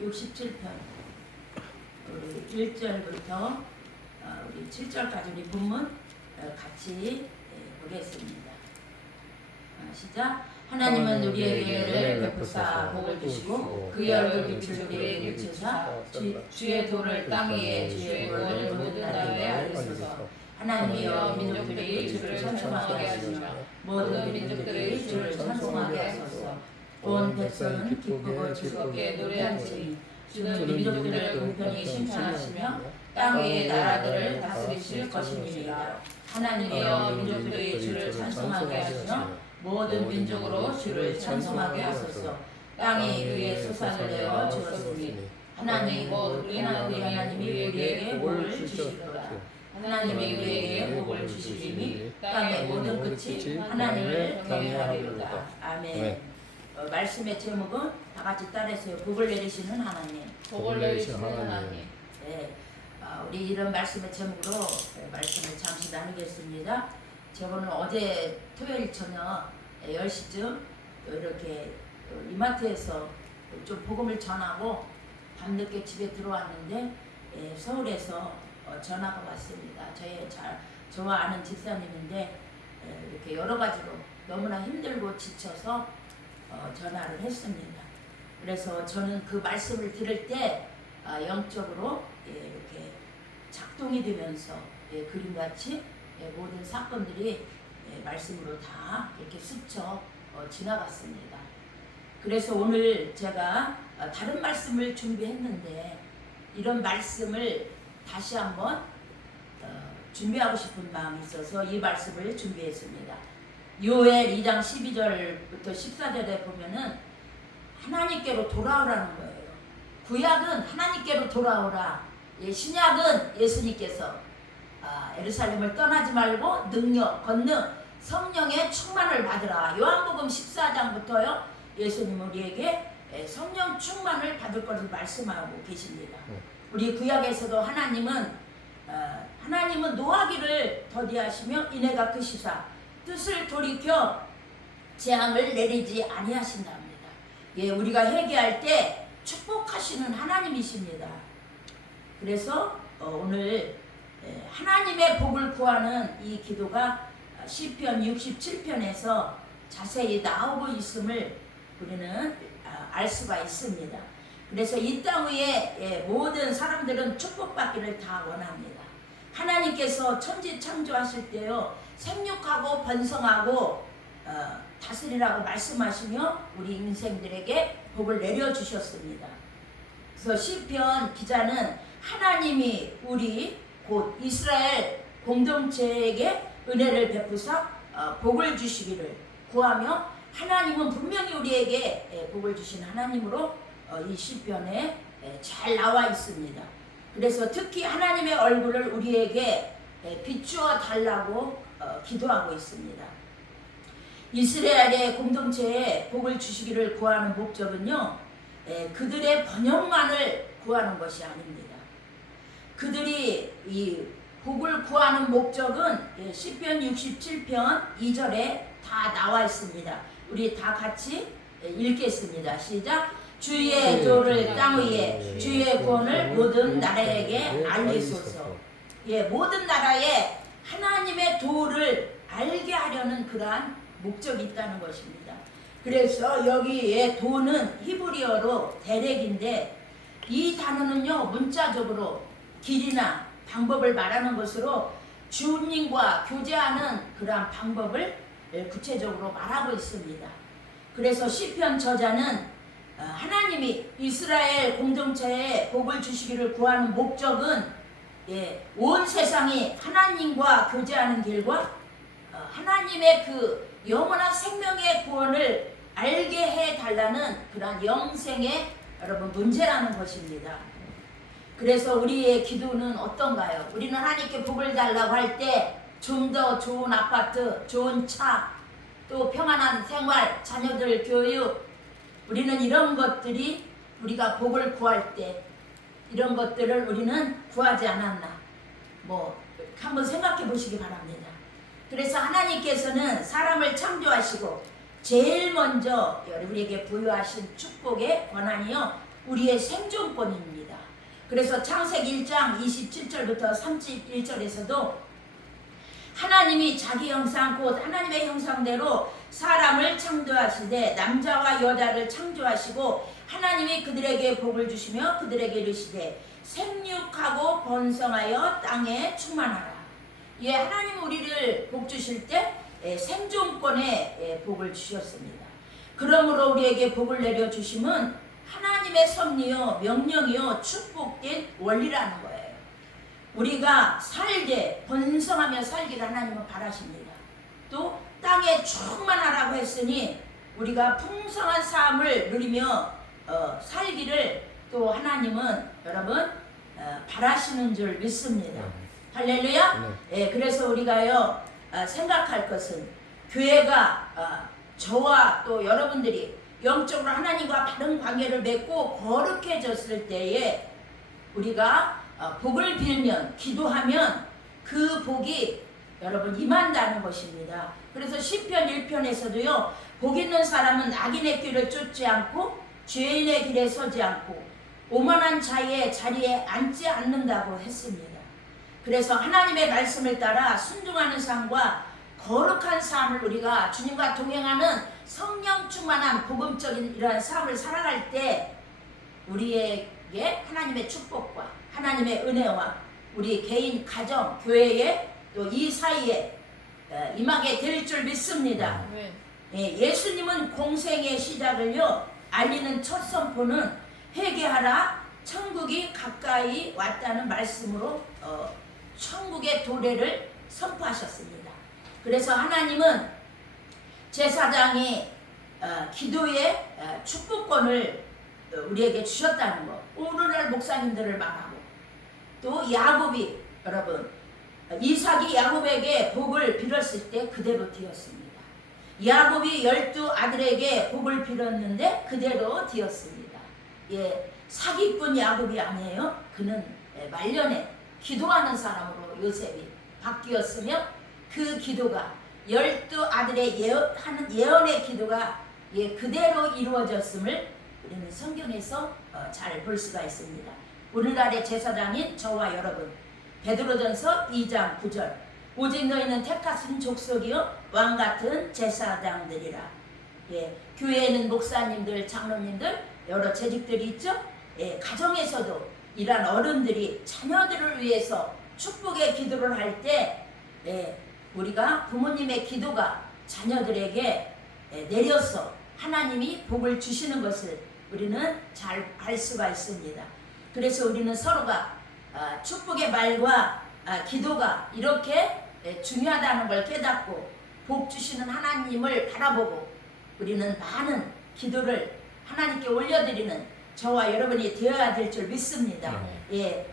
67편 1절부터 우리 7절까지 우리 본문 같이 보겠습니다. 시작. 하나님은 우리에게 베푸사 복을 주시고 그의 얼굴 빛을 우리에게 비추사 주의 도를 땅 위에 주의 구원을 모든 나라에 알리소서. 하나님이여 민족들이 주를 찬송하게 하시며 모든 민족들이 주를 찬송하게 하소서. 온 백성은 기쁘고 즐겁게 노래하시니 주는 민족들을 공평히 심판하시며 땅 위의 나라들을 다스리실 것입니다. 하나님이여 민족들이 주를 찬송하게 하시며 모든 민족으로 주를 찬송하게 하소서. 땅이 그의 소산을 내어 주었으니 하나님 곧 우리 하나님이 우리에게 복을 주시리로다. 하나님이 우리에게 복을 주시리니 땅의 모든 끝이 하나님을 경외하리로다. 아멘. 말씀의 제목은 다 같이 따라해서요. 복을 내리시는 하나님. 복을 내리시는 하나님. 네, 우리 이런 말씀의 제목으로 말씀을 잠시 나누겠습니다. 저번은 어제 토요일 저녁 10시쯤 이렇게 이마트에서 좀 복음을 전하고 밤늦게 집에 들어왔는데 서울에서 전화가 왔습니다. 저와 아는 집사님인데 이렇게 여러 가지로 너무나 힘들고 지쳐서 전화를 했습니다. 그래서 저는 그 말씀을 들을 때 영적으로 이렇게 작동이 되면서 그림같이 모든 사건들이 말씀으로 다 이렇게 스쳐 지나갔습니다. 그래서 오늘 제가 다른 말씀을 준비했는데 이런 말씀을 다시 한번 준비하고 싶은 마음이 있어서 이 말씀을 준비했습니다. 요엘 2장 12절부터 14절에 보면은 하나님께로 돌아오라는 거예요. 구약은 하나님께로 돌아오라. 신약은 예수님께서 예루살렘을 떠나지 말고 능력, 권능, 성령의 충만을 받으라. 요한복음 14장부터요. 예수님은 우리에게 성령 충만을 받을 것을 말씀하고 계십니다. 우리 구약에서도 하나님은 노하기를 더디하시며 이내가 크시사 뜻을 돌이켜 재앙을 내리지 아니하신답니다. 우리가 회개할 때 축복하시는 하나님이십니다. 그래서 오늘 하나님의 복을 구하는 이 기도가 시편 67편에서 자세히 나오고 있음을 우리는 알 수가 있습니다. 그래서 이 땅 위에 모든 사람들은 축복받기를 다 원합니다. 하나님께서 천지 창조하실 때요 생육하고 번성하고 다스리라고 말씀하시며 우리 인생들에게 복을 내려주셨습니다. 그래서 시편 기자는 하나님이 우리 곧 이스라엘 공동체에게 은혜를 베푸사 복을 주시기를 구하며 하나님은 분명히 우리에게 복을 주신 하나님으로 이 시편에 잘 나와 있습니다. 그래서 특히 하나님의 얼굴을 우리에게 비추어 달라고 기도하고 있습니다. 이스라엘의 공동체에 복을 주시기를 구하는 목적은요 그들의 번영만을 구하는 것이 아닙니다. 그들이 이 복을 구하는 목적은 시편 67편 2절에 다 나와 있습니다. 우리 다 같이 읽겠습니다. 시작. 주의 도를 땅 위에 주의 구원을 모든 나라에게 알리소서. 모든 나라에 하나님의 도를 알게 하려는 그러한 목적이 있다는 것입니다. 그래서 여기에 도는 히브리어로 데렉인데 이 단어는요 문자적으로 길이나 방법을 말하는 것으로 주님과 교제하는 그러한 방법을 구체적으로 말하고 있습니다. 그래서 시편 저자는 하나님이 이스라엘 공동체에 복을 주시기를 구하는 목적은 온 세상이 하나님과 교제하는 길과 하나님의 그 영원한 생명의 구원을 알게 해달라는 그런 영생의 여러분 문제라는 것입니다. 그래서 우리의 기도는 어떤가요? 우리는 하나님께 복을 달라고 할 때 좀 더 좋은 아파트, 좋은 차, 또 평안한 생활, 자녀들 교육, 우리는 이런 것들이 우리가 복을 구할 때 이런 것들을 우리는 구하지 않았나 한번 생각해 보시기 바랍니다. 그래서 하나님께서는 사람을 창조하시고 제일 먼저 우리에게 부여하신 축복의 권한이요 우리의 생존권입니다. 그래서 창세기 1장 27절부터 31절에서도 하나님이 자기 형상 곧 하나님의 형상대로 사람을 창조하시되 남자와 여자를 창조하시고 하나님이 그들에게 복을 주시며 그들에게 이르시되 생육하고 번성하여 땅에 충만하라. 예, 하나님 우리를 복 주실 때 생존권에 복을 주셨습니다. 그러므로 우리에게 복을 내려 주심은 하나님의 섭리요 명령이요 축복된 원리라는 거예요. 우리가 살게 번성하며 살기를 하나님은 바라십니다. 또 땅에 충만하라고 했으니 우리가 풍성한 삶을 누리며 살기를 또 하나님은 여러분 바라시는 줄 믿습니다. 할렐루야. 네, 그래서 우리가요 생각할 것은 교회가 저와 또 여러분들이 영적으로 하나님과 바른 관계를 맺고 거룩해졌을 때에 우리가 복을 빌면 기도하면 그 복이 여러분 임한다는 것입니다. 그래서 시편 1편에서도요 복 있는 사람은 악인의 길을 쫓지 않고 죄인의 길에 서지 않고 오만한 자의 자리에 앉지 않는다고 했습니다. 그래서 하나님의 말씀을 따라 순종하는 삶과 거룩한 삶을 우리가 주님과 동행하는 성령 충만한 복음적인 이러한 삶을 살아갈 때 우리에게 하나님의 축복과 하나님의 은혜와 우리 개인, 가정, 교회에 또 이 사이에 임하게 될 줄 믿습니다. 예수님은 공생의 시작을요 알리는 첫 선포는 회개하라 천국이 가까이 왔다는 말씀으로 천국의 도래를 선포하셨습니다. 그래서 하나님은 제사장이 기도의 축복권을 우리에게 주셨다는 것. 오늘날 목사님들을 말하고 또 야곱이 여러분 이삭이 야곱에게 복을 빌었을 때 그대로 되었습니다. 야곱이 12 아들에게 복을 빌었는데 그대로 되었습니다. 예, 사기꾼 야곱이 아니에요. 그는 말년에 기도하는 사람으로 요셉이 바뀌었으며 그 기도가 12 아들의 하는 예언의 기도가 그대로 이루어졌음을 우리는 성경에서 잘 볼 수가 있습니다. 오늘날의 제사장인 저와 여러분 베드로전서 2장 9절 오직 너희는 택하신 족속이요 왕같은 제사장들이라. 교회에는 목사님들, 장로님들 여러 재직들이 있죠. 가정에서도 이러한 어른들이 자녀들을 위해서 축복의 기도를 할 때 우리가 부모님의 기도가 자녀들에게 내려서 하나님이 복을 주시는 것을 우리는 잘 알 수가 있습니다. 그래서 우리는 서로가 축복의 말과 기도가 이렇게 중요하다는 걸 깨닫고 복 주시는 하나님을 바라보고 우리는 많은 기도를 하나님께 올려드리는 저와 여러분이 되어야 될 줄 믿습니다.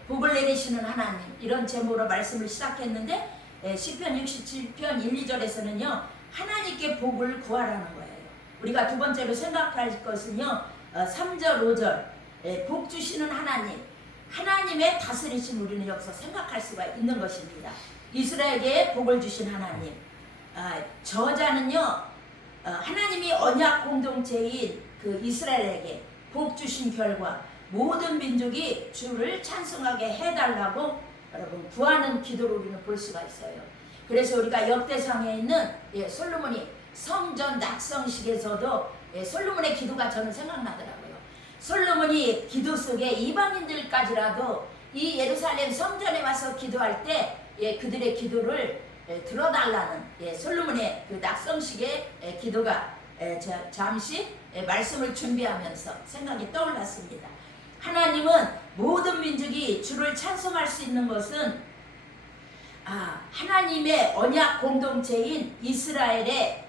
복을 내리시는 하나님 이런 제목으로 말씀을 시작했는데 시편 67편 1, 2절에서는요 하나님께 복을 구하라는 거예요. 우리가 두 번째로 생각할 것은요 3절 5절 복 주시는 하나님의 다스리심 우리는 여기서 생각할 수가 있는 것입니다. 이스라엘에게 복을 주신 하나님 저자는요 하나님이 언약 공동체인 그 이스라엘에게 복 주신 결과 모든 민족이 주를 찬송하게 해달라고 여러분 구하는 기도를 우리는 볼 수가 있어요. 그래서 우리가 역대상에 있는 솔로몬이 성전 낙성식에서도 솔로몬의 기도가 저는 생각나더라고요. 솔로몬이 기도 속에 이방인들까지라도 이 예루살렘 성전에 와서 기도할 때 그들의 기도를 들어달라는 솔로몬의 그 낙성식의 기도가 잠시 말씀을 준비하면서 생각이 떠올랐습니다. 하나님은 모든 민족이 주를 찬송할 수 있는 것은 하나님의 언약 공동체인 이스라엘의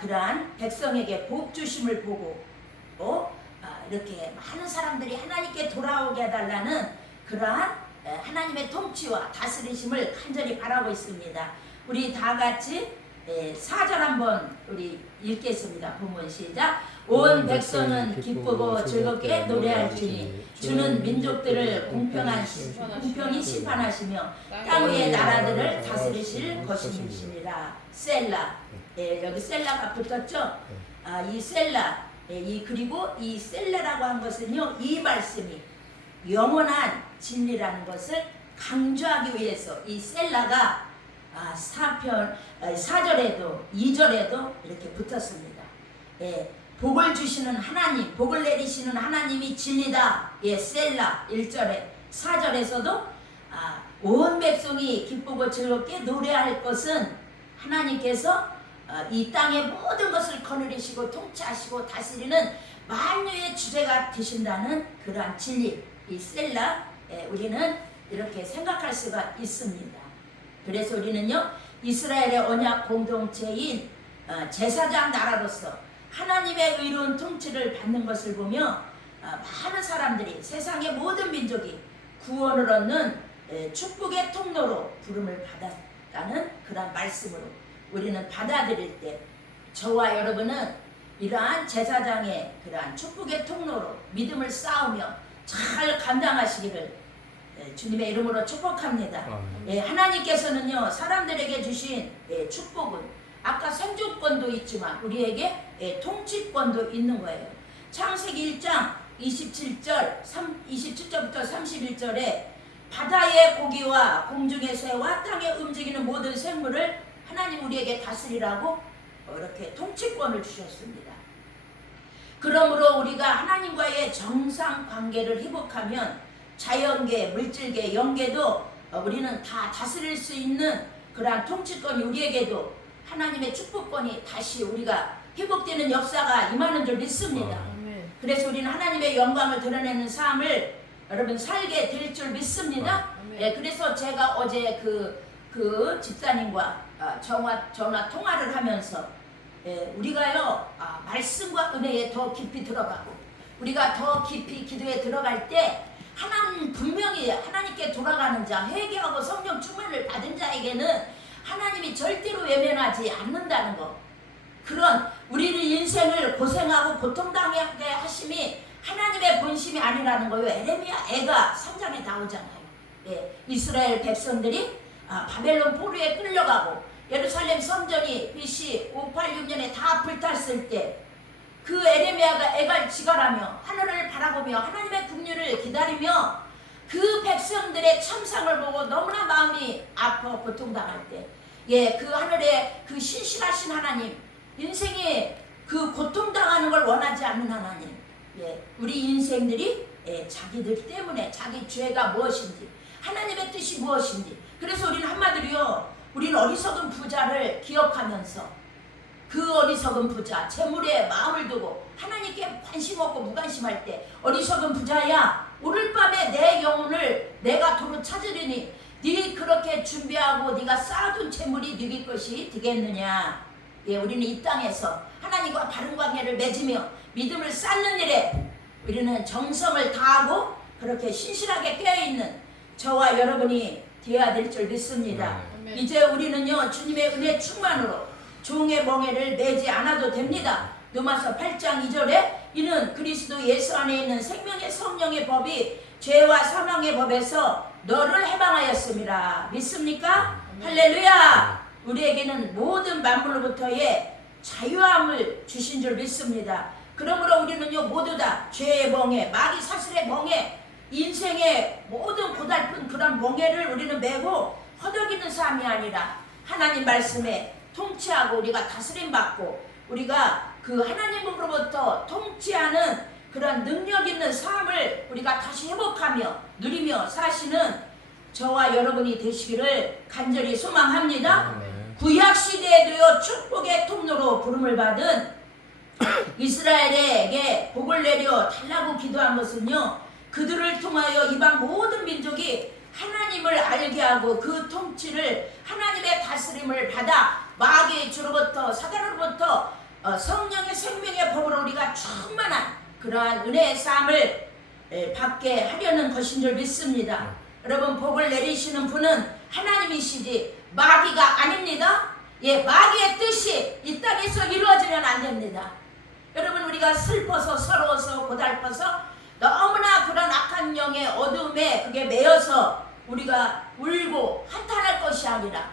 그러한 백성에게 복 주심을 보고 이렇게 많은 사람들이 하나님께 돌아오게 해달라는 그러한 하나님의 통치와 다스리심을 간절히 바라고 있습니다. 우리 다 같이 4절 한번 우리 읽겠습니다. 본문 시작. 온 백성은 기쁘고 즐겁게 노래할지니 주는 민족들을 공평히 심판하시며 땅 위의 나라들을 다스리실 것이시니라. 셀라. 여기 셀라가 붙었죠. 이 셀라 그리고 이 셀라라고 한 것은요, 이 말씀이 영원한 진리라는 것을 강조하기 위해서 이 셀라가 4절에도 2절에도 이렇게 붙었습니다. 복을 주시는 하나님, 복을 내리시는 하나님이 진리다. 셀라 1절에 4절에서도 온 백성이 기쁘고 즐겁게 노래할 것은 하나님께서 이 땅의 모든 것을 거느리시고 통치하시고 다스리는 만유의 주제가 되신다는 그러한 진리, 이 셀라, 우리는 이렇게 생각할 수가 있습니다. 그래서 우리는요, 이스라엘의 언약 공동체인 제사장 나라로서 하나님의 의로운 통치를 받는 것을 보며 많은 사람들이, 세상의 모든 민족이 구원을 얻는 축복의 통로로 부름을 받았다는 그런 말씀으로 우리는 받아들일 때, 저와 여러분은 이러한 제사장의 그러한 축복의 통로로 믿음을 쌓으며 잘 감당하시기를 주님의 이름으로 축복합니다. 하나님께서는요, 사람들에게 주신 축복은 아까 생존권도 있지만 우리에게 통치권도 있는 거예요. 창세기 1장 27절부터 31절에 바다의 고기와 공중의 새와 땅에 움직이는 모든 생물을 하나님 우리에게 다스리라고 이렇게 통치권을 주셨습니다. 그러므로 우리가 하나님과의 정상 관계를 회복하면 자연계, 물질계, 영계도 우리는 다 다스릴 수 있는 그러한 통치권이 우리에게도 하나님의 축복권이 다시 우리가 회복되는 역사가 임하는 줄 믿습니다. 그래서 우리는 하나님의 영광을 드러내는 삶을 여러분 살게 될 줄 믿습니다. 그래서 제가 어제 그 집사님과 전화 통화를 하면서 우리가요, 말씀과 은혜에 더 깊이 들어가고 우리가 더 깊이 기도에 들어갈 때 하나님 분명히 하나님께 돌아가는 자, 회개하고 성령 충만을 받은 자에게는 하나님이 절대로 외면하지 않는다는 것, 그런 우리를 인생을 고생하고 고통당하게 하심이 하나님의 본심이 아니라는 거예요. 에레미야 애가 3장에 나오잖아요. 이스라엘 백성들이 바벨론 포로에 끌려가고 예루살렘 성전이 BC 586년에 다 불탔을 때 그 에레미야가 애갈 지갈하며 하늘을 바라보며 하나님의 긍휼을 기다리며 그 백성들의 참상을 보고 너무나 마음이 아파 고통당할 때, 그 하늘에 그 신실하신 하나님, 인생에 그 고통당하는 걸 원하지 않는 하나님, 우리 인생들이 자기들 때문에 자기 죄가 무엇인지, 하나님의 뜻이 무엇인지, 그래서 우리는 한마디로요, 우리는 어리석은 부자를 기억하면서 그 어리석은 부자, 재물에 마음을 두고 하나님께 관심 없고 무관심할 때, 어리석은 부자야, 오늘 밤에 내 영혼을 내가 도로 찾으리니 네 그렇게 준비하고 네가 쌓아둔 재물이 네 것이 되겠느냐. 우리는 이 땅에서 하나님과 바른 관계를 맺으며 믿음을 쌓는 일에 우리는 정성을 다하고 그렇게 신실하게 깨어있는 저와 여러분이 되어야 될 줄 믿습니다. 이제 우리는요, 주님의 은혜 충만으로 종의 멍에를 매지 않아도 됩니다. 로마서 8장 2절에 이는 그리스도 예수 안에 있는 생명의 성령의 법이 죄와 사망의 법에서 너를 해방하였습니다. 믿습니까? 할렐루야! 우리에게는 모든 만물로부터의 자유함을 주신 줄 믿습니다. 그러므로 우리는요, 모두 다 죄의 멍에, 마귀 사슬의 멍에, 인생의 모든 고달픈 그런 멍에를 우리는 메고 허덕이는 삶이 아니라 하나님 말씀에 통치하고 우리가 다스림 받고 우리가 그 하나님으로부터 통치하는 그런 능력 있는 삶을 우리가 다시 회복하며 누리며 사시는 저와 여러분이 되시기를 간절히 소망합니다. 구약 시대에도요, 축복의 통로로 부름을 받은 이스라엘에게 복을 내려 달라고 기도한 것은요, 그들을 통하여 이방 모든 민족이 하나님을 알게 하고 그 통치를, 하나님의 다스림을 받아 마귀의 주로부터, 사단으로부터 성령의 생명의 법으로 우리가 충만한 그러한 은혜의 삶을 받게 하려는 것인 줄 믿습니다. 여러분, 복을 내리시는 분은 하나님이시지 마귀가 아닙니다. 마귀의 뜻이 이 땅에서 이루어지면 안 됩니다. 여러분, 우리가 슬퍼서 서러워서 고달퍼서 너무나 그런 악한 영의 어둠에 그게 매여서 우리가 울고 한탄할 것이 아니라,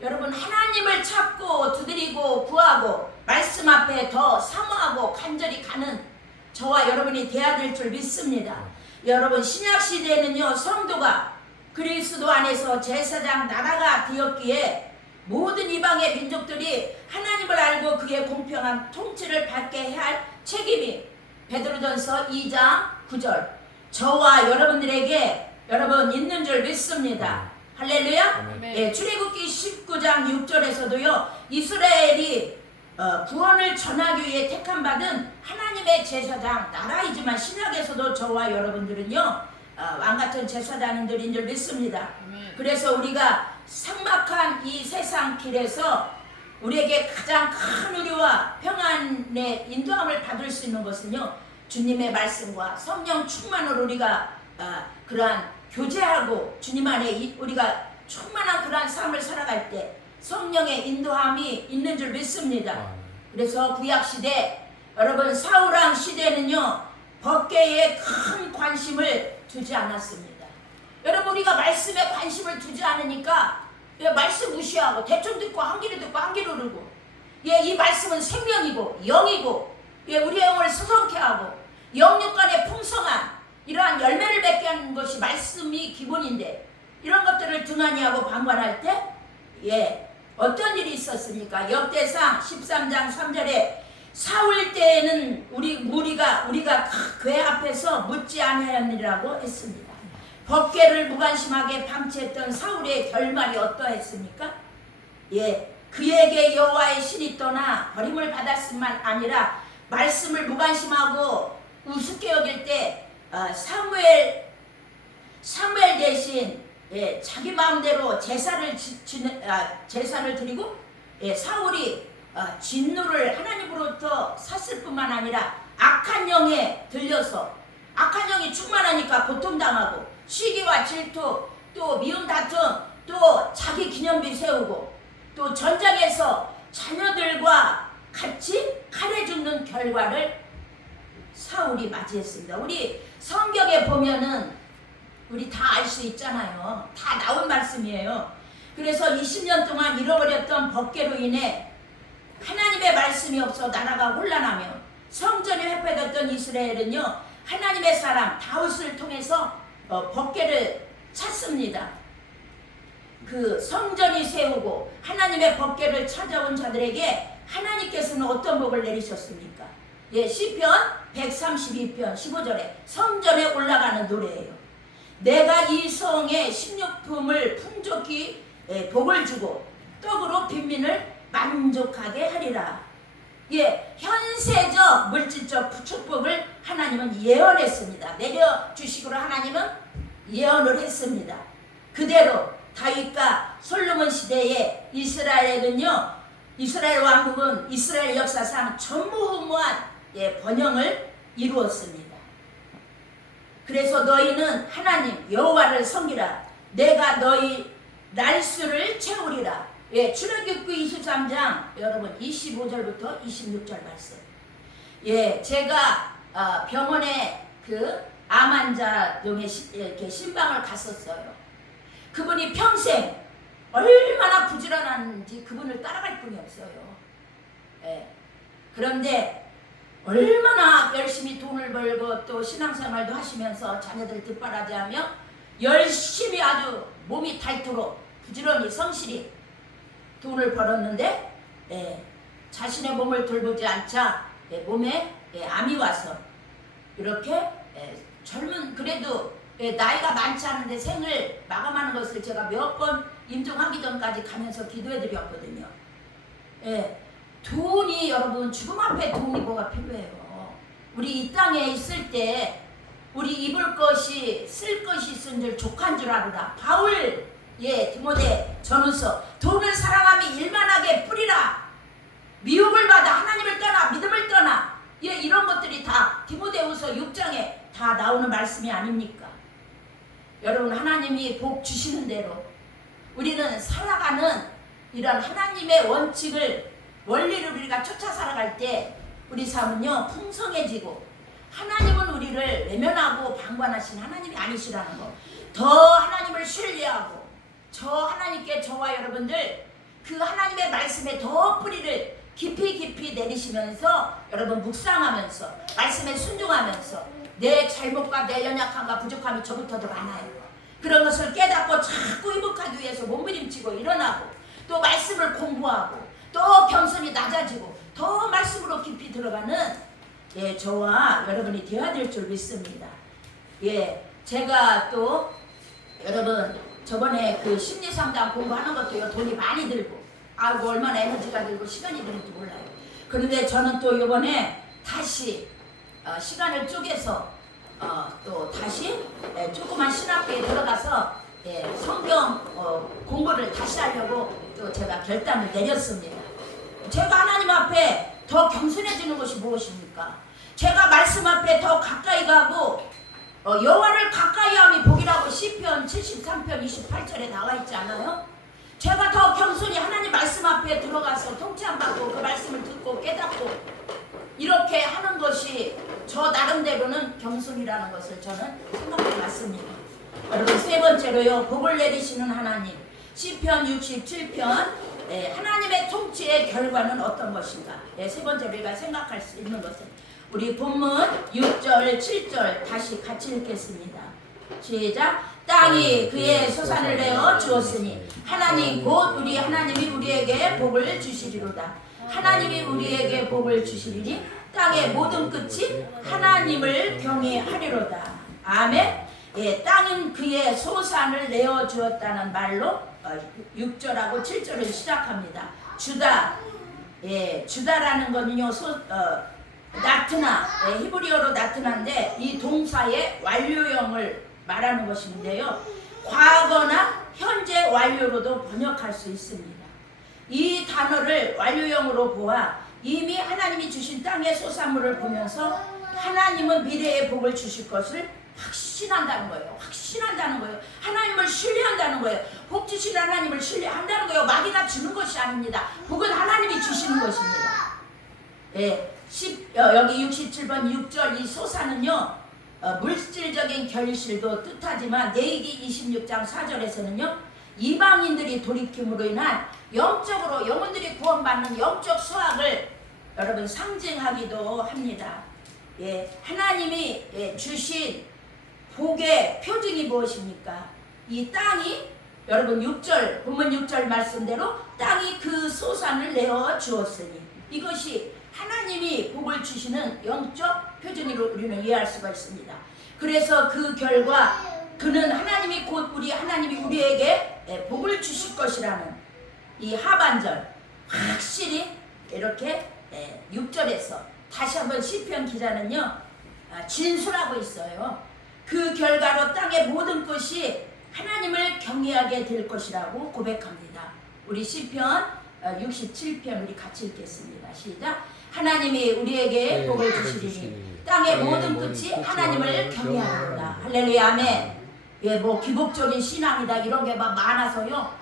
여러분, 하나님을 찾고 두드리고 구하고 말씀 앞에 더 사모하고 간절히 가는 저와 여러분이 돼야 될 줄 믿습니다. 여러분 신약 시대에는요 성도가 그리스도 안에서 제사장 나라가 되었기에 모든 이방의 민족들이 하나님을 알고 그의 공평한 통치를 받게 해야 할 책임이 베드로전서 2장 9절 저와 여러분들에게 여러분 있는 줄 믿습니다. 할렐루야. 예, 출애굽기 19장 6절에서도요 이스라엘이 구원을 전하기 위해 택함받은 하나님의 제사장 나라이지만 신약에서도 저와 여러분들은요 왕같은 제사장들인 줄 믿습니다. 그래서 우리가 삭막한 이 세상 길에서 우리에게 가장 큰 의리와 평안의 인도함을 받을 수 있는 것은요 주님의 말씀과 성령 충만으로 우리가 그러한 교제하고 주님 안에 우리가 충만한 그러한 삶을 살아갈 때 성령의 인도함이 있는 줄 믿습니다. 그래서 구약시대 여러분 사울왕 시대는요 법궤에 큰 관심을 두지 않았습니다. 여러분 우리가 말씀에 관심을 두지 않으니까 말씀 무시하고 대충 듣고 한 귀로 듣고 한 귀로 흐르고 이 말씀은 생명이고 영이고 우리의 영을 수성케 하고 영육 간의 풍성한 이러한 열매를 맺게 하는 것이 말씀이 기본인데 이런 것들을 등한히 하고 방관할 때 어떤 일이 있었습니까? 역대상 13장 3절에 사울 때에는 우리가 궤 앞에서 묻지 아니하였느라고 했습니다. 법궤를 무관심하게 방치했던 사울의 결말이 어떠했습니까? 그에게 여호와의 신이 떠나 버림을 받았음만 아니라 말씀을 무관심하고 우습게 여길 때 사무엘 대신 자기 마음대로 제사를 드리고 사울이 진노를 하나님으로부터 샀을 뿐만 아니라 악한 영에 들려서 악한 영이 충만하니까 고통당하고 시기와 질투 또 미움 다툼 또 자기 기념비 세우고 또 전장에서 자녀들과 같이 칼에 죽는 결과를 사울이 맞이했습니다. 우리 성경에 보면은 우리 다 알 수 있잖아요. 다 나온 말씀이에요. 그래서 20년 동안 잃어버렸던 법궤로 인해 하나님의 말씀이 없어 나라가 혼란하며 성전이 회폐됐던 이스라엘은요 하나님의 사람 다윗을 통해서 법궤를 찾습니다. 그 성전이 세우고 하나님의 법궤를 찾아온 자들에게 하나님께서는 어떤 복을 내리셨습니까? 시편 132편 15절에 성전에 올라가는 노래예요. 내가 이 성에 식료품을 풍족히 복을 주고 떡으로 빈민을 만족하게 하리라. 현세적 물질적 축복을 하나님은 예언했습니다. 내려주시기로 하나님은 예언을 했습니다. 그대로 다윗과 솔로몬 시대에 이스라엘은요 이스라엘 왕국은 이스라엘 역사상 전무후무한 번영을 이루었습니다. 그래서 너희는 하나님 여호와를 섬기라. 내가 너희 날수를 채우리라. 출애굽기 23장 여러분 25절부터 26절 말씀. 제가 병원에 그 암 환자 중에 이렇게 신방을 갔었어요. 그분이 평생 얼마나 부지런한지 그분을 따라갈 분이 없어요. 그런데 얼마나 열심히 돈을 벌고 또 신앙생활도 하시면서 자녀들 뒷바라지하며 열심히 아주 몸이 닳도록 부지런히 성실히 돈을 벌었는데 자신의 몸을 돌보지 않자 몸에 암이 와서 이렇게 젊은 그래도 나이가 많지 않은데 생을 마감하는 것을 제가 몇 번 임종하기 전까지 가면서 기도해 드렸거든요. 돈이 여러분 죽음 앞에 돈이 뭐가 필요해요. 우리 이 땅에 있을 때 우리 입을 것이 쓸 것이 있은 줄 족한 줄 알으라. 바울 디모데 전후서 돈을 사랑하며 일만하게 뿌리라. 미움을 받아 하나님을 떠나 믿음을 떠나 이런 것들이 다 디모데후서 6장에 다 나오는 말씀이 아닙니까? 여러분 하나님이 복 주시는 대로 우리는 살아가는 이런 하나님의 원리를 우리가 쫓아 살아갈 때 우리 삶은요 풍성해지고 하나님은 우리를 외면하고 방관하신 하나님이 아니시라는 거. 더 하나님을 신뢰하고 저 하나님께 저와 여러분들 그 하나님의 말씀에 더 뿌리를 깊이 깊이 내리시면서 여러분 묵상하면서 말씀에 순종하면서 내 잘못과 내 연약함과 부족함이 저부터도 많아요. 그런 것을 깨닫고 자꾸 회복하기 위해서 몸부림치고 일어나고 또 말씀을 공부하고 또 겸손히 낮아지고 더 말씀으로 깊이 들어가는 저와 여러분이 되어야 될 줄 믿습니다. 제가 또 여러분 저번에 그 심리상담 공부하는 것도 돈이 많이 들고 아이고 얼마나 에너지가 들고 시간이 드는지 몰라요. 그런데 저는 또 이번에 다시 시간을 쪼개서 또 다시 조그만 신학교에 들어가서 성경 공부를 다시 하려고 또 제가 결단을 내렸습니다. 제가 하나님 앞에 더 겸손해지는 것이 무엇입니까? 제가 말씀 앞에 더 가까이 가고 여호와를 가까이함이 복이라고 시편 73편 28절에 나와 있지 않아요? 제가 더 겸손히 하나님 말씀 앞에 들어가서 통치함받고 그 말씀을 듣고 깨닫고 이렇게 하는 것이 저 나름대로는 겸손이라는 것을 저는 생각해 봤습니다. 여러분 세 번째로요, 복을 내리시는 하나님. 시편 67편 하나님의 통치의 결과는 어떤 것인가? 세 번째로 우리가 생각할 수 있는 것은 우리 본문 6절 7절 다시 같이 읽겠습니다. 시작. 땅이 그의 소산을 내어 주었으니 하나님 곧 우리 하나님이 우리에게 복을 주시리로다. 하나님이 우리에게 복을 주시리니 땅의 모든 끝이 하나님을 경외하리로다. 아멘. 땅은 그의 소산을 내어 주었다는 말로 6절하고 7절을 시작합니다. 주다. 주다라는 거는요 나트나, 히브리어로 나트나인데 이 동사의 완료형을 말하는 것인데요, 과거나 현재 완료로도 번역할 수 있습니다. 이 단어를 완료형으로 보아 이미 하나님이 주신 땅의 소산물을 보면서 하나님은 미래의 복을 주실 것을 확신한다는 거예요. 확신한다는 거예요. 하나님을 신뢰한다는 거예요. 복 주실 하나님을 신뢰한다는 거예요. 마귀가 주는 것이 아닙니다. 복은 하나님이 주시는 것입니다. 여기 67번 6절 이 소산은요 물질적인 결실도 뜻하지만 레위기 26장 4절에서는요 이방인들이 돌이킴으로 인한 영적으로 영혼들이 구원받는 영적 수확을 여러분 상징하기도 합니다. 하나님이 주신 복의 표징이 무엇입니까? 이 땅이 여러분 6절 본문 6절 말씀대로 땅이 그 소산을 내어 주었으니 이것이 하나님이 복을 주시는 영적 표징으로 우리는 이해할 수가 있습니다. 그래서 그 결과 그는 하나님이 곧 하나님이 우리에게 복을 주실 것이라는 이 하반절 확실히 이렇게 6절에서 다시 한번 시편 기자는요 진술하고 있어요. 그 결과로 땅의 모든 것이 하나님을 경외하게 될 것이라고 고백합니다. 우리 시편 67편 우리 같이 읽겠습니다. 시작. 하나님이 우리에게 복을 주시리니 땅의 모든 끝이 하나님을 경외하리로다. 할렐루야 아멘. 뭐 기복적인 신앙이다 이런 게 막 많아서요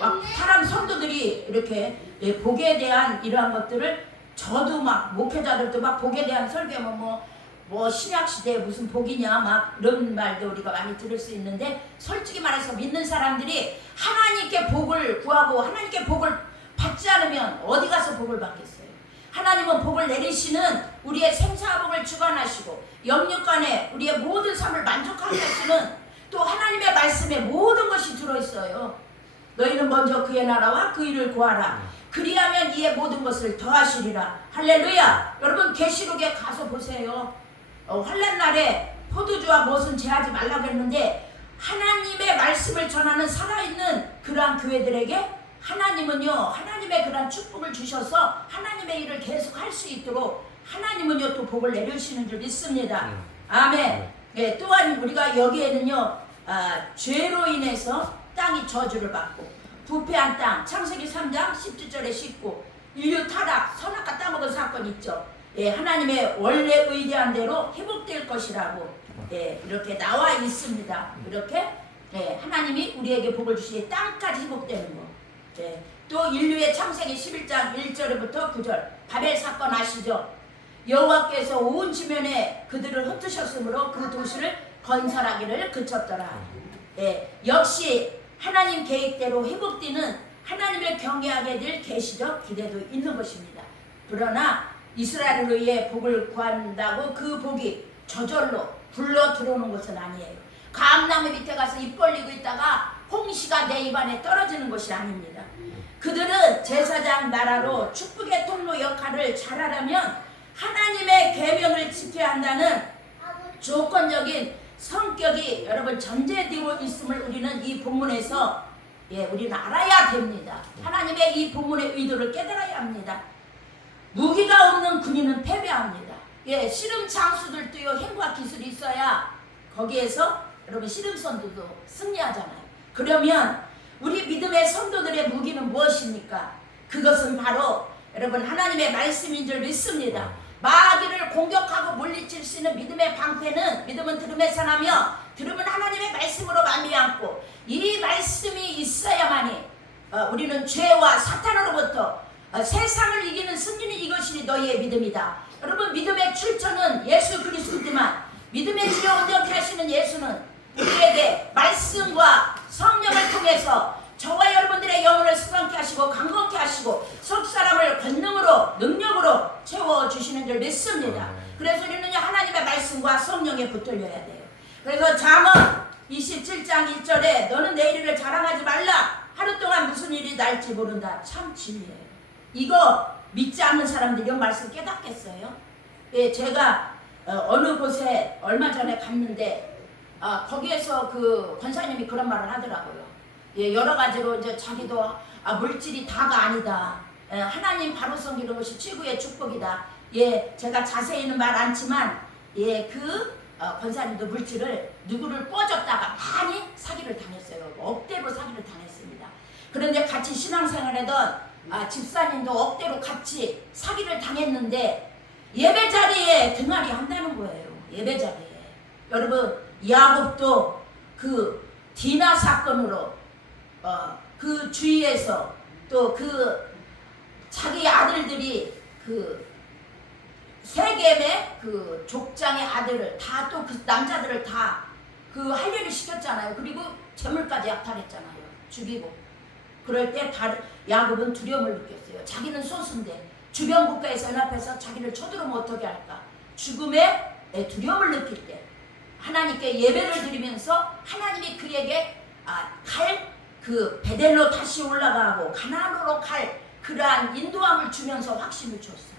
막 사람 성도들이 이렇게 복에 대한 이러한 것들을 저도 막 목회자들도 막 복에 대한 설교하면 뭐 신약시대에 무슨 복이냐 막 이런 말도 우리가 많이 들을 수 있는데 솔직히 말해서 믿는 사람들이 하나님께 복을 구하고 하나님께 복을 받지 않으면 어디 가서 복을 받겠어요? 하나님은 복을 내리시는 우리의 생사복을 주관하시고 영육간에 우리의 모든 삶을 만족하게 하시는 또 하나님의 말씀에 모든 것이 들어있어요. 너희는 먼저 그의 나라와 그 일을 구하라. 그리하면 이에 모든 것을 더하시리라. 할렐루야. 여러분 계시록에 가서 보세요. 환난 날에 포도주와 못은 제하지 말라고 했는데 하나님의 말씀을 전하는 살아있는 그러한 교회들에게 하나님은요 하나님의 그런 축복을 주셔서 하나님의 일을 계속 할 수 있도록 하나님은요 또 복을 내리시는 줄 믿습니다. 아멘. 또한 우리가 여기에는요 죄로 인해서 땅이 저주를 받고 부패한 땅 창세기 3장 17절에 싣고 인류 타락 선악과 따먹은 사건 있죠. 하나님의 원래 의대한 대로 회복될 것이라고 이렇게 나와 있습니다. 이렇게 하나님이 우리에게 복을 주시니 땅까지 회복되는 거. 또 인류의 창세기 11장 1절부터 9절 바벨 사건 아시죠? 여호와께서 온 지면에 그들을 흩으셨으므로 그 도시를 건설하기를 그쳤더라. 역시 하나님 계획대로 회복되는 하나님을 경외하게 될 계시적 기대도 있는 것입니다. 그러나 이스라엘을 위해 복을 구한다고 그 복이 저절로 불러 들어오는 것은 아니에요. 감나무 밑에 가서 입 벌리고 있다가 홍시가 내 입안에 떨어지는 것이 아닙니다. 그들은 제사장 나라로 축복의 통로 역할을 잘하려면 하나님의 계명을 지켜야 한다는 조건적인 성격이 여러분 전제되어 있음을 우리는 이 본문에서 우리는 알아야 됩니다. 하나님의 이 본문의 의도를 깨달아야 합니다. 무기가 없는 군인은 패배합니다. 씨름 장수들도요, 힘과 기술이 있어야 거기에서 여러분 씨름 선수도 승리하잖아요. 그러면 우리 믿음의 성도들의 무기는 무엇입니까? 그것은 바로 여러분 하나님의 말씀인 줄 믿습니다. 마귀를 공격하고 물리칠 수 있는 믿음의 방패는 믿음은 들음에서 나며 들음은 하나님의 말씀으로 만미암고 이 말씀이 있어야만이 우리는 죄와 사탄으로부터 세상을 이기는 승리는 이것이니 너희의 믿음이다. 여러분 믿음의 출처는 예수 그리스도지만 믿음의 주여 온전케 하시는 예수는 우리에게 말씀과 성령을 통해서 저와 여러분들의 영혼을 수강케 하시고 강건케 하시고 속사람을 권능으로 능력으로 채워주시는 줄 믿습니다. 그래서 우리는 하나님의 말씀과 성령에 붙들려야 돼요. 그래서 잠언 27장 1절에 너는 내 일을 자랑하지 말라. 하루 동안 무슨 일이 날지 모른다. 참 진리예요. 이거 믿지 않는 사람들이 이 말씀 깨닫겠어요? 제가 어느 곳에 얼마 전에 갔는데 거기에서 그 권사님이 그런 말을 하더라고요. 여러 가지로 이제 자기도 물질이 다가 아니다. 하나님 바로 섬기는 것이 최고의 축복이다. 제가 자세히는 말 않지만 그 권사님도 물질을 누구를 꿔줬다가 많이 사기를 당했어요. 억대로 사기를 당했습니다. 그런데 같이 신앙생활하던 집사님도 억대로 같이 사기를 당했는데 예배 자리에 등한히 한다는 거예요. 예배 자리에. 여러분 야곱도 그 디나 사건으로 그 주위에서 또 그 자기 아들들이 그 세겜의 그 족장의 아들을 다 또 그 남자들을 다 그 할례를 시켰잖아요. 그리고 재물까지 약탈했잖아요. 죽이고. 그럴 때 야곱은 두려움을 느꼈어요. 자기는 소수인데 주변 국가에서 연합해서 자기를 쳐들어오면 어떻게 할까? 죽음의 두려움을 느낄 때 하나님께 예배를 드리면서 하나님이 그에게 갈 그 베델로 다시 올라가고 가나안으로 갈 그러한 인도함을 주면서 확신을 줬어요.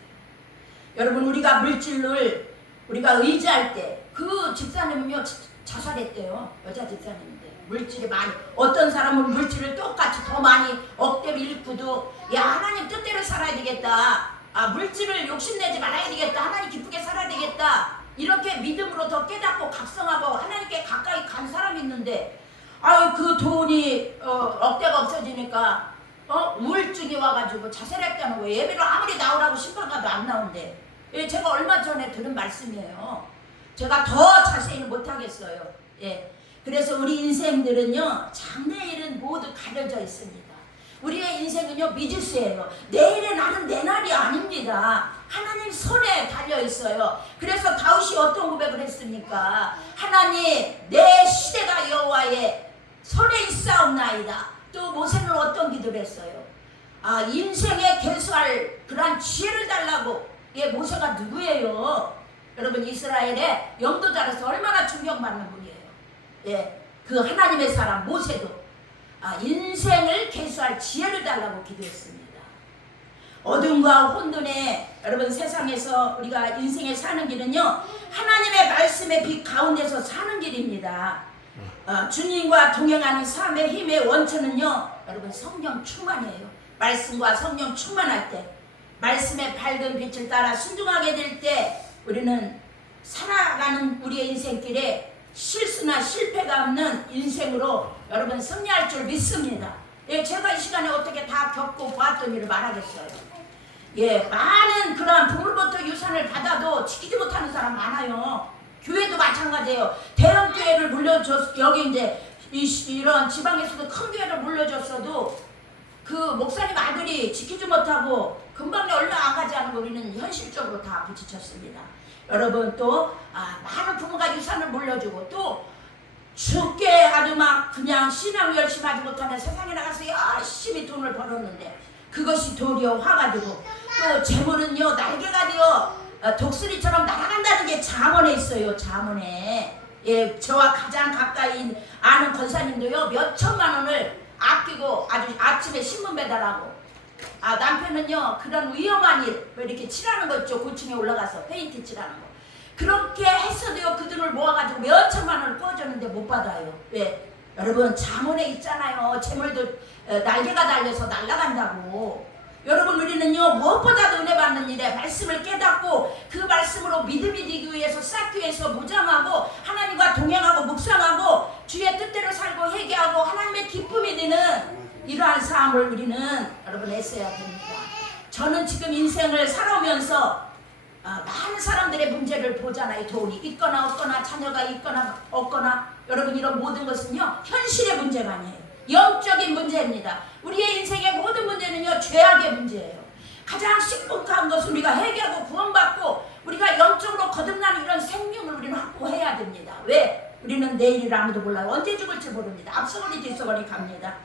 여러분 우리가 물질을 우리가 의지할 때 그 집사님은요 자살했대요. 여자 집사님인데 물질이 많이 어떤 사람은 물질을 똑같이 더 많이 억대로 일구도 하나님 뜻대로 살아야 되겠다. 물질을 욕심내지 말아야 되겠다. 하나님 기쁘게 살아야 되겠다. 이렇게 믿음으로 더 깨닫고 각성하고 하나님께 가까이 간 사람이 있는데 그 돈이 억대가 없어지니까 우울증이 와가지고 자살했다는 거예요. 예배로 아무리 나오라고 심판가도 안 나온대. 제가 얼마 전에 들은 말씀이에요. 제가 더 자세히는 못하겠어요. 그래서 우리 인생들은요 장래일은 모두 가려져 있습니다. 우리의 인생은요 미지수예요. 내일의 날은 내 날이 아닙니다. 하나님 손에 달려 있어요. 그래서 다윗이 어떤 고백을 했습니까? 하나님 내 시대가 여호와의 손에 있사옵나이다. 또 모세는 어떤 기도를 했어요? 인생에 계수할 그러한 지혜를 달라고. 모세가 누구예요? 여러분 이스라엘의 영도자로서 얼마나 존경받는 분이에요. 그 하나님의 사람 모세도 인생을 계수할 지혜를 달라고 기도했습니다. 어둠과 혼돈의 여러분 세상에서 우리가 인생에 사는 길은요 하나님의 말씀의 빛 가운데서 사는 길입니다. 주님과 동행하는 삶의 힘의 원천은요 여러분 성령 충만이에요. 말씀과 성령 충만할 때 말씀의 밝은 빛을 따라 순종하게 될 때 우리는 살아가는 우리의 인생길에 실수나 실패가 없는 인생으로 여러분 승리할 줄 믿습니다. 제가 이 시간에 어떻게 다 겪고 보았던 일을 말하겠어요. 많은 그러한 부모로부터 유산을 받아도 지키지 못하는 사람 많아요. 교회도 마찬가지예요. 대형 교회를 물려줬 여기 이제 이런 지방에서도 큰 교회를 물려줬어도 그 목사님 아들이 지키지 못하고 금방 얼마 안 가지 않은 거 우리는 현실적으로 다 부딪혔습니다. 여러분 또 많은 부모가 유산을 물려주고 또 죽게 아주 막 그냥 신앙 열심히 하지 못하는 세상에 나가서 열심히 돈을 벌었는데 그것이 도리어 화가 되고 또 재물은요 날개가 되어 독수리처럼 날아간다는 게 잠언에 있어요. 잠언에. 예, 저와 가장 가까이 아는 권사님도요 몇 천만 원을 아끼고 아주 아침에 신문 배달하고 남편은요 그런 위험한 일 이렇게 칠하는 거 있죠. 고층에 올라가서 페인트 칠하는 거 그렇게 했어도요 그 돈을 모아가지고 몇 천만 원을 구워줬는데 못 받아요. 왜? 여러분 잠언에 있잖아요. 재물도 날개가 달려서 날아간다고. 여러분 우리는요 무엇보다도 은혜 받는 일에 말씀을 깨닫고 그 말씀으로 믿음이 되기 위해서 쌓기 위해서 무장하고 하나님과 동행하고 묵상하고 주의 뜻대로 살고 회개하고 하나님의 기쁨이 되는 이러한 삶을 우리는 여러분 애써야 됩니다. 저는 지금 인생을 살아오면서 많은 사람들의 문제를 보잖아요. 돈이 있거나 없거나 자녀가 있거나 없거나 여러분 이런 모든 것은요 현실의 문제가 아니에요. 영적인 문제입니다. 우리의 인생의 모든 문제는요 죄악의 문제예요. 가장 심각한 것은 우리가 회개하고 구원받고 우리가 영적으로 거듭나는 이런 생명을 우리는 확보해야 됩니다. 왜? 우리는 내일을 아무도 몰라요. 언제 죽을지 모릅니다. 앞서거리 뒤서거리 갑니다.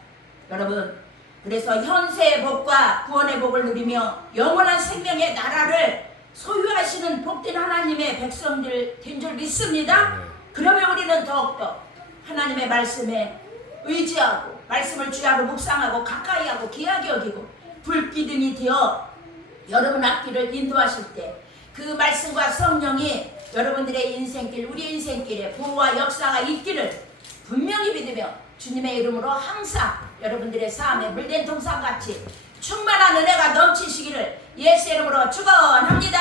여러분 그래서 현세의 복과 구원의 복을 누리며 영원한 생명의 나라를 소유하시는 복된 하나님의 백성들 된 줄 믿습니다. 그러면 우리는 더욱더 하나님의 말씀에 의지하고 말씀을 주야로 묵상하고 가까이하고 귀하게 여기고 불기둥이 되어 여러분 앞길을 인도하실 때 그 말씀과 성령이 여러분들의 인생길 우리의 인생길에 보호와 역사가 있기를 분명히 믿으며 주님의 이름으로 항상 여러분들의 삶에 물된 동산같이 충만한 은혜가 넘치시기를 예수의 이름으로 축원합니다.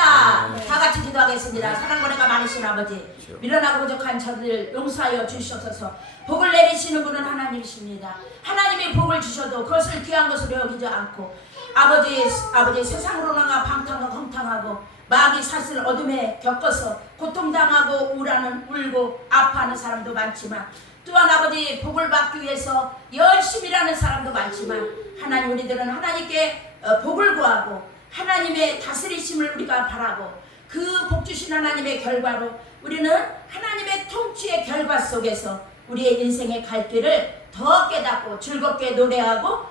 다 같이 기도하겠습니다. 사랑과 은혜가 많으신 아버지 미련하고 부족한 저들 용서하여 주시옵소서. 복을 내리시는 분은 하나님이십니다. 하나님이 복을 주셔도 그것을 귀한 것으로 여기지 않고 아버지 세상으로 나가 방탕하고 험탕하고 마귀 사슬 어둠에 겪어서 고통당하고 울고 아파하는 사람도 많지만 또한 아버지 복을 받기 위해서 열심히 일하는 사람도 많지만 하나님 우리들은 하나님께 복을 구하고 하나님의 다스리심을 우리가 바라고 그 복 주신 하나님의 결과로 우리는 하나님의 통치의 결과 속에서 우리의 인생의 갈 길을 더 깨닫고 즐겁게 노래하고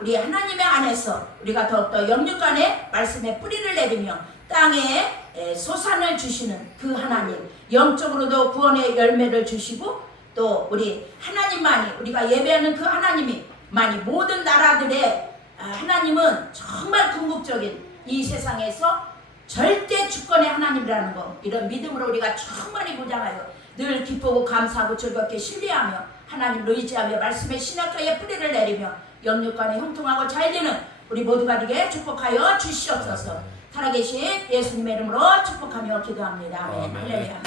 우리 하나님의 안에서 우리가 더욱더 영육간의 말씀의 뿌리를 내리며 땅에 소산을 주시는 그 하나님 영적으로도 구원의 열매를 주시고 또 우리 하나님만이 우리가 예배하는 그 하나님이 만이 모든 나라들의 하나님은 정말 궁극적인 이 세상에서 절대 주권의 하나님이라는 거 이런 믿음으로 우리가 충만히 무장하여 늘 기쁘고 감사하고 즐겁게 신뢰하며 하나님을 의지하며 말씀의 신학교에 뿌리를 내리며 영육간에 형통하고 잘되는 우리 모두가 되게 축복하여 주시옵소서. 살아계신 예수님의 이름으로 축복하며 기도합니다. 아멘. 할렐루야.